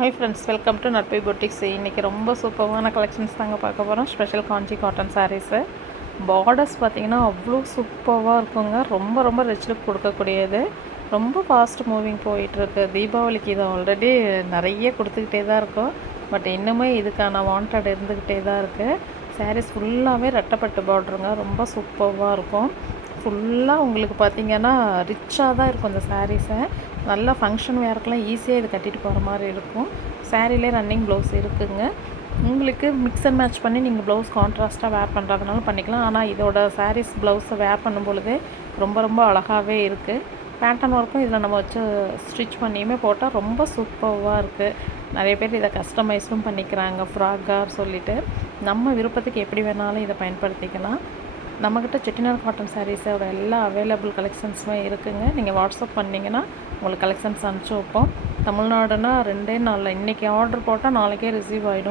Hi friends, welcome to நட்பை boutiques. இன்றைக்கி ரொம்ப சூப்பரான கலெக்ஷன்ஸ் தாங்க பார்க்க போகிறோம். ஸ்பெஷல் காஞ்சி காட்டன் சாரீஸு. பார்டர்ஸ் பார்த்திங்கன்னா அவ்வளோ சூப்பராக இருக்குங்க. ரொம்ப ரொம்ப ரிச் லுக் கொடுக்கக்கூடியது. ரொம்ப ஃபாஸ்ட் மூவிங் போயிட்டுருக்கு. தீபாவளிக்கு இது ஆல்ரெடி நிறைய கொடுத்துக்கிட்டே தான் இருக்கும். பட் இன்னுமே இதுக்கான வாண்டட் இருந்துக்கிட்டே தான் இருக்குது. சாரீஸ் ஃபுல்லாகவே ரெட்டப்பட்டு பார்டருங்க. ரொம்ப சூப்பராக இருக்கும். ஃபுல்லாக உங்களுக்கு பார்த்திங்கன்னா ரிச்சாக தான் இருக்கும் இந்த சாரீஸை. நல்லா ஃபங்க்ஷன் வேறுக்கெலாம் ஈஸியாக இது கட்டிட்டு போகிற மாதிரி இருக்கும். சாரீலே ரன்னிங் ப்ளவுஸ் இருக்குதுங்க. உங்களுக்கு மிக்ஸ் அண்ட் மேட்ச் பண்ணி நீங்கள் ப்ளவுஸ் கான்ட்ராஸ்ட்டாக வேர் பண்ணுறதுனாலும் பண்ணிக்கலாம். ஆனால் இதோட சாரீஸ் ப்ளவுஸை வேர் பண்ணும் பொழுதே ரொம்ப ரொம்ப அழகாகவே இருக்குது. பேட்டர்ன் ஒர்க்கும் இதில் நம்ம வச்சு ஸ்டிச் பண்ணியுமே போட்டால் ரொம்ப சூப்பராக இருக்குது. நிறைய பேர் இதை கஸ்டமைஸும் பண்ணிக்கிறாங்க ஃப்ராக்காக சொல்லிவிட்டு. நம்ம விருப்பத்துக்கு எப்படி வேணாலும் இதை பயன்படுத்திக்கலாம். நம்மக்கிட்ட செட்டிநாடு காட்டன் சாரீஸோட எல்லா அவைலபிள் கலெக்ஷன்ஸுமே இருக்குதுங்க. நீங்கள் வாட்ஸ்அப் பண்ணிங்கன்னா உங்களுக்கு கலெக்ஷன்ஸ் அனுப்பிச்சி வைப்போம். தமிழ்நாடுனா 2 நாளில் இன்றைக்கி ஆர்டர் போட்டால் நாளைக்கே ரிசீவ் ஆகிடும்.